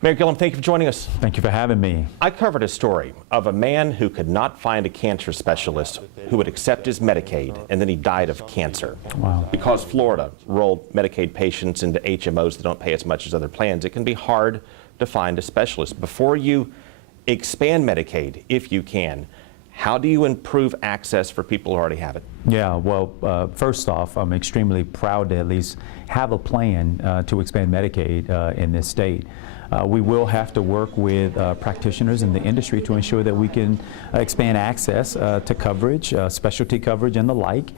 Mayor Gillum, thank you for joining us. Thank you for having me. I covered a story of a man who could not find a cancer specialist who would accept his Medicaid, and then he died of cancer. Wow. Because Florida rolled Medicaid patients into HMOs that don't pay as much as other plans, it can be hard to find a specialist. Before you expand Medicaid, if you can, how do you improve access for people who already have it? Yeah, well, first off, I'm extremely proud to at least have a plan to expand Medicaid in this state. We will have to work with practitioners in the industry to ensure that we can expand access to coverage, specialty coverage and the like.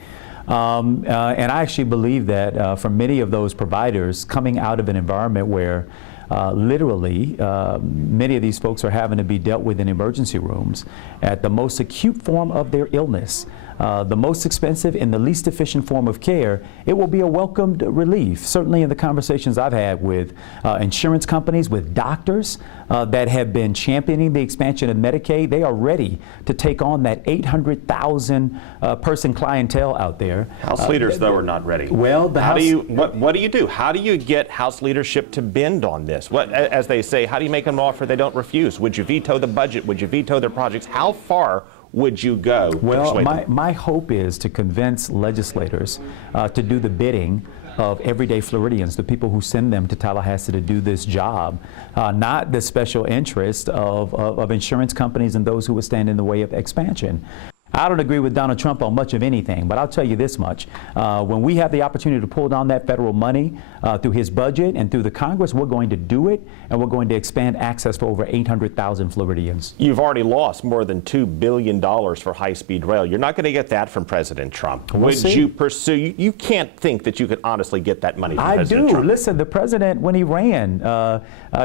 And I actually believe that for many of those providers coming out of an environment where literally, many of these folks are having to be dealt with in emergency rooms at the most acute form of their illness, the most expensive and the least efficient form of care. It will be a welcomed relief. Certainly in the conversations I've had with insurance companies, with doctors that have been championing the expansion of Medicaid, they are ready to take on that 800,000 person clientele out there. House leaders, though, are not ready. Well, what do you do? How do you get House leadership to bend on this? What, as they say, how do you make them an offer they don't refuse? Would you veto the budget? Would you veto their projects? How far would you go? Well, my hope is to convince legislators to do the bidding of everyday Floridians, the people who send them to Tallahassee to do this job, not the special interest of insurance companies and those who would stand in the way of expansion. I don't agree with Donald Trump on much of anything, but I'll tell you this much. When we have the opportunity to pull down that federal money through his budget and through the Congress, we're going to do it, and we're going to expand access for over 800,000 Floridians. You've already lost more than $2 billion for high-speed rail. You're not going to get that from President Trump. Would you pursue? You can't think that you could honestly get that money from President Trump. Listen, the president, when he ran,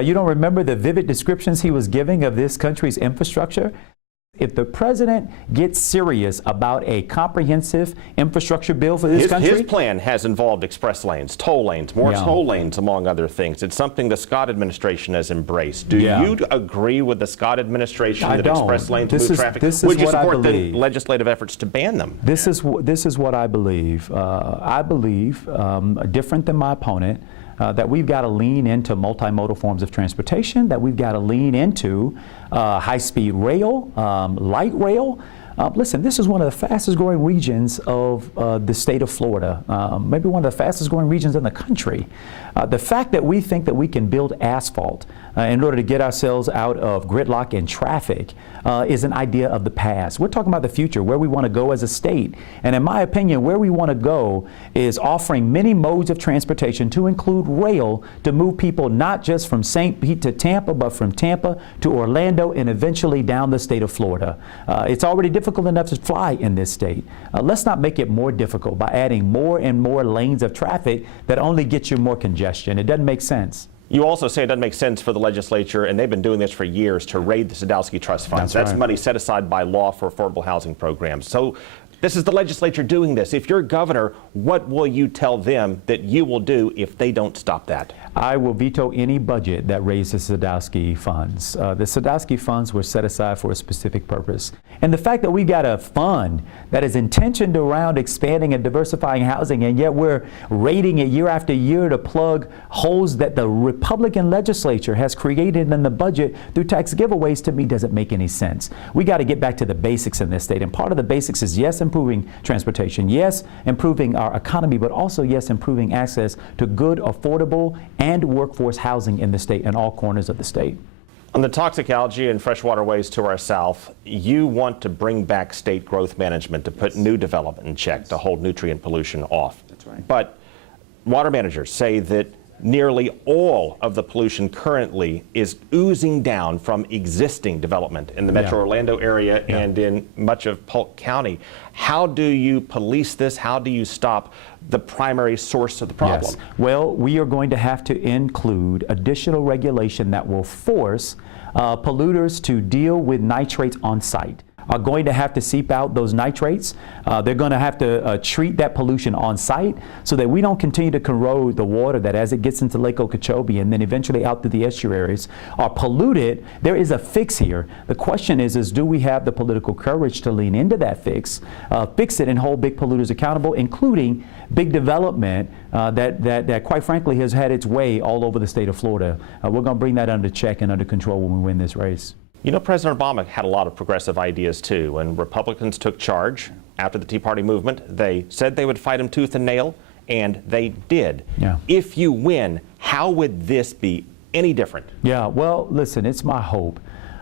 you don't remember the vivid descriptions he was giving of this country's infrastructure? If the president gets serious about a comprehensive infrastructure bill for this country... His plan has involved express lanes, toll lanes, more toll lanes, among other things. It's something the Scott administration has embraced. Do you agree with the Scott administration that express lanes move traffic? Would you support the legislative efforts to ban them? This is what I believe. I believe, different than my opponent, that we've got to lean into multimodal forms of transportation, that we've got to lean into high-speed rail, light rail. Listen, this is one of the fastest growing regions of the state of Florida, maybe one of the fastest growing regions in the country. The fact that we think that we can build asphalt in order to get ourselves out of gridlock and traffic is an idea of the past. We're talking about the future, where we want to go as a state. And in my opinion, where we want to go is offering many modes of transportation to include rail to move people not just from St. Pete to Tampa, but from Tampa to Orlando and eventually down the state of Florida. It's already difficult enough to fly in this state. Let's not make it more difficult by adding more and more lanes of traffic that only get you more congestion. It doesn't make sense. You also say it doesn't make sense for the legislature, and they've been doing this for years, to raid the Sadowski Trust Funds. That's money set aside by law for affordable housing programs. So this is the legislature doing this. If you're governor, what will you tell them that you will do if they don't stop that? I will veto any budget that raises Sadowski funds. The Sadowski funds were set aside for a specific purpose. And the fact that we've got a fund that is intentioned around expanding and diversifying housing, and yet we're raiding it year after year to plug holes that the Republican legislature has created in the budget through tax giveaways, to me doesn't make any sense. We got to get back to the basics in this state. And part of the basics is, yes, improving transportation, yes, improving our economy, but also, yes, improving access to good, affordable, and workforce housing in the state and all corners of the state. On the toxic algae and freshwater ways to our south, you want to bring back state growth management to put new development in check, to hold nutrient pollution off. That's right. But water managers say that nearly all of the pollution currently is oozing down from existing development in the Metro Orlando area and in much of Polk County. How do you police this? How do you stop the primary source of the problem? Yes. Well, we are going to have to include additional regulation that will force polluters to deal with nitrates on site. are going to have to seep out those nitrates. They're going to have to treat that pollution on site so that we don't continue to corrode the water that as it gets into Lake Okeechobee and then eventually out through the estuaries are polluted. There is a fix here. The question is do we have the political courage to lean into that fix it and hold big polluters accountable, including big development that quite frankly has had its way all over the state of Florida. We're going to bring that under check and under control when we win this race. You know, President Obama had a lot of progressive ideas too. When Republicans took charge after the Tea Party movement, they said they would fight him tooth and nail, and they did. Yeah. If you win, how would this be any different? Yeah, well, listen, it's my hope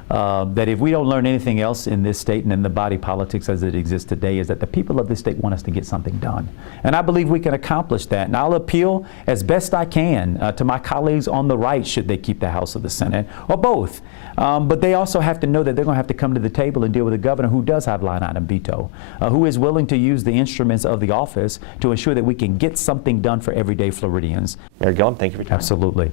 that if we don't learn anything else in this state and in the body politics as it exists today, is that the people of this state want us to get something done. And I believe we can accomplish that. And I'll appeal as best I can to my colleagues on the right, should they keep the House or the Senate, or both. But they also have to know that they're going to have to come to the table and deal with a governor who does have line item veto, who is willing to use the instruments of the office to ensure that we can get something done for everyday Floridians. Mayor Gillum, thank you for your time. Absolutely.